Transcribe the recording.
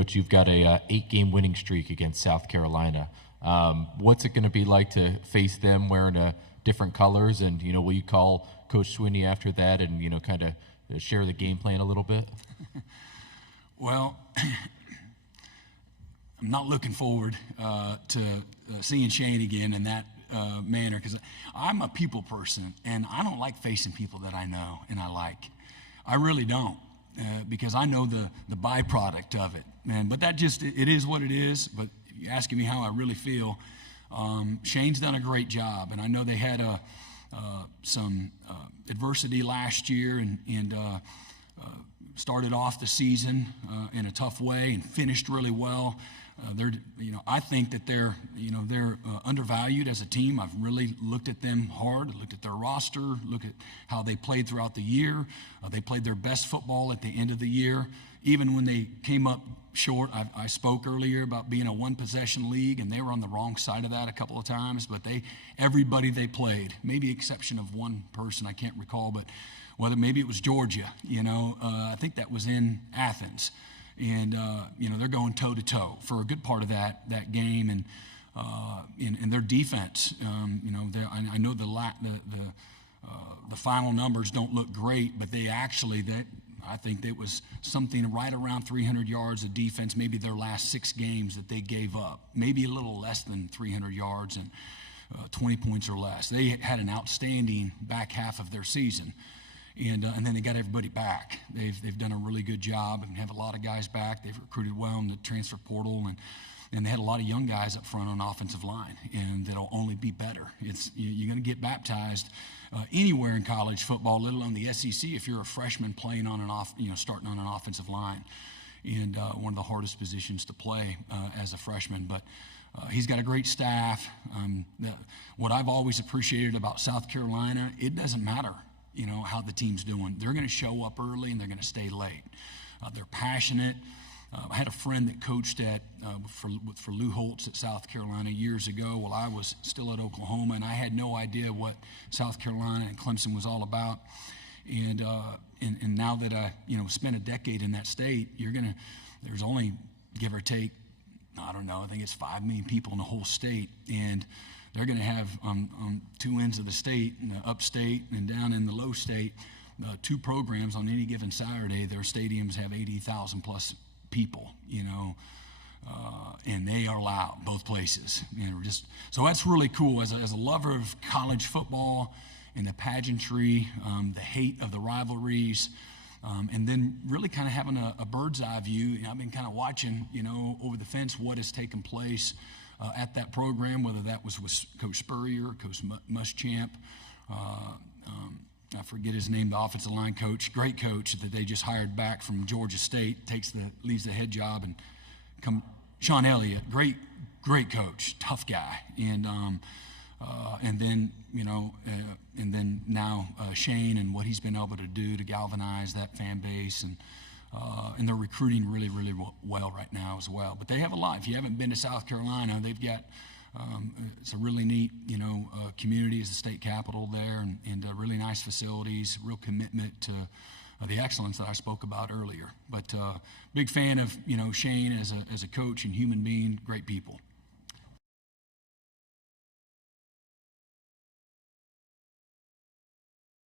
Coach, you've got a 8-game winning streak against South Carolina. What's it going to be like to face them wearing different colors? And, will you call Coach Swinney after that and, kind of share the game plan a little bit? Well, I'm not looking forward to seeing Shane again in that manner, because I'm a people person, and I don't like facing people that I know and I like. I really don't, because I know the byproduct of it, man. But that just, it is what it is. But you're asking me how I really feel. Shane's done a great job, and I know they had some adversity last year and started off the season in a tough way and finished really well. I think that they're undervalued as a team. I've really looked at them hard, looked at their roster, looked at how they played throughout the year. They played their best football at the end of the year. Even when they came up short, I spoke earlier about being a one-possession league, and they were on the wrong side of that a couple of times. But everybody they played, maybe exception of one person, I can't recall, but whether maybe it was Georgia, I think that was in Athens. And they're going toe to toe for a good part of that game, and their defense. I know the final numbers don't look great, but I think it was something right around 300 yards of defense. Maybe their last 6 games that they gave up, maybe a little less than 300 yards and 20 points or less. They had an outstanding back half of their season. And then they got everybody back. They've done a really good job and have a lot of guys back. They've recruited well in the transfer portal, and they had a lot of young guys up front on offensive line, and that'll only be better. You're going to get baptized anywhere in college football, let alone the SEC, if you're a freshman playing on starting on an offensive line, and one of the hardest positions to play as a freshman. But he's got a great staff. What I've always appreciated about South Carolina, it doesn't matter how the team's doing. They're going to show up early and they're going to stay late. They're passionate. I had a friend that coached for Lou Holtz at South Carolina years ago while I was still at Oklahoma, and I had no idea what South Carolina and Clemson was all about. And now that I spent a decade in that state, there's only, give or take, I don't know, I think it's 5 million people in the whole state, and they're going to have on 2 ends of the state, in the upstate and down in the low state, 2 programs on any given Saturday. Their stadiums have 80,000 plus people, and they are loud both places. So that's really cool. As a lover of college football and the pageantry, the hate of the rivalries, and then really kind of having a bird's eye view. I've been kind of watching, over the fence what has taken place at that program, whether that was with Coach Spurrier, Coach Muschamp, I forget his name, the offensive line coach, great coach that they just hired back from Georgia State, leaves the head job and Sean Elliott, great coach, tough guy, and then now Shane and what he's been able to do to galvanize that fan base, and they're recruiting really, really well right now as well. But they have a lot. If you haven't been to South Carolina, they've got it's a really neat, community. It's the state capital there, and really nice facilities, real commitment to the excellence that I spoke about earlier. But big fan of, Shane as a coach and human being, great people.